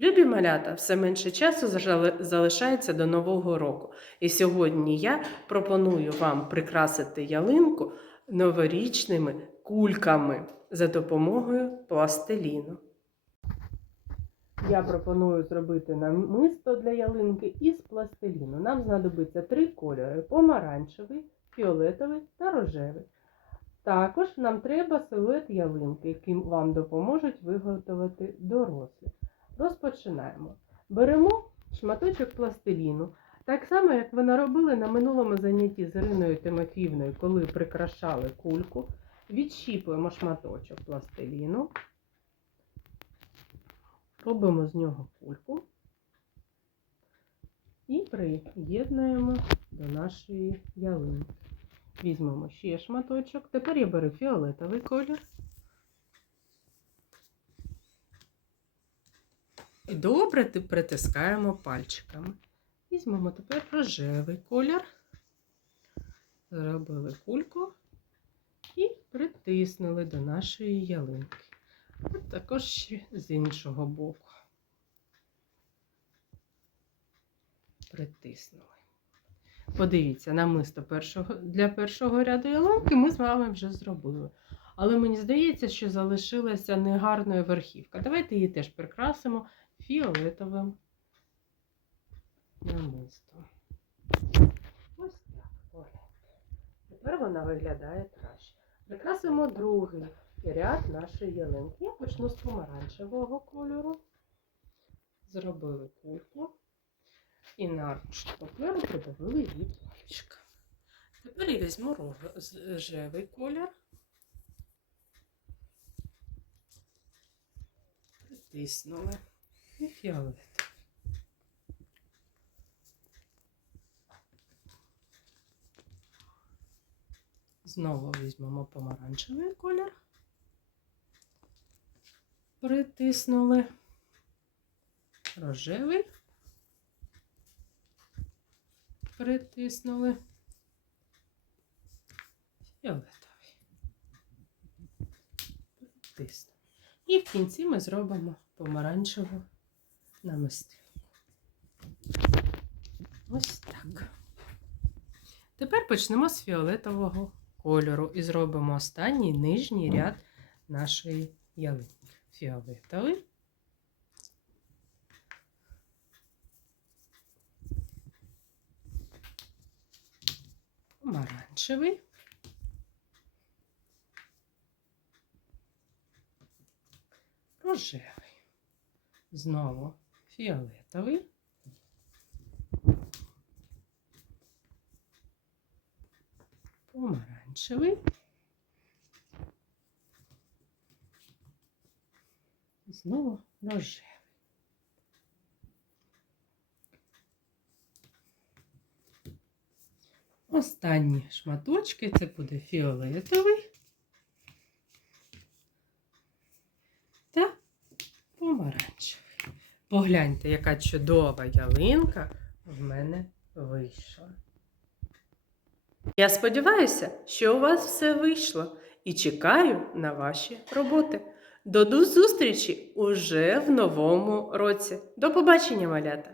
Любі малята, все менше часу залишається до Нового року. І сьогодні я пропоную вам прикрасити ялинку новорічними кульками за допомогою пластиліну. Я пропоную зробити намисто для ялинки із пластиліну. Нам знадобиться три кольори: помаранчевий, фіолетовий та рожевий. Також нам треба силует ялинки, яким вам допоможуть виготовити дорослі. Розпочинаємо. Беремо шматочок пластиліну. Так само, як ви наробили на минулому занятті з Іриною Тимофіївною, коли прикрашали кульку. Відщіпуємо шматочок пластиліну. Робимо з нього кульку і приєднуємо до нашої ялинки. Візьмемо ще шматочок. Тепер я беру фіолетовий колір. І добре ти- притискаємо пальчиками. Візьмемо тепер рожевий колір. Зробили кульку і притиснули до нашої ялинки. От також ще з іншого боку. Притиснули. Подивіться, намисто першого, для першого ряду ялинки ми з вами вже зробили. Але мені здається, що залишилася негарною верхівка. Давайте її теж прикрасимо фіолетовим намистом. Ось так. погляньте. Тепер вона виглядає краще. Прикрасимо другий ряд нашої ялинки. Я почну з помаранчевого кольору. Зробили кульку. І на аркуш паперу придавили її пальчиком. Тепер я візьму рожевий колір. Притиснули. І фіолетовий. Знову візьмемо помаранчевий колір. Притиснули. Рожевий. Притиснули. Фіолетовий. Притиснули. І в кінці ми зробимо помаранчеву намистинку. Ось так. Тепер почнемо з фіолетового кольору і зробимо останній нижній ряд нашої ялинки. Фіолетовий. Помаранчевий. Рожевий. Знову фіолетовий. Помаранчевий. Знову рожевий. Останні шматочки це буде фіолетовий та помаранчевий. Погляньте, яка чудова ялинка в мене вийшла. Я сподіваюся, що у вас все вийшло і чекаю на ваші роботи. До зустрічі уже в новому році. До побачення, малята!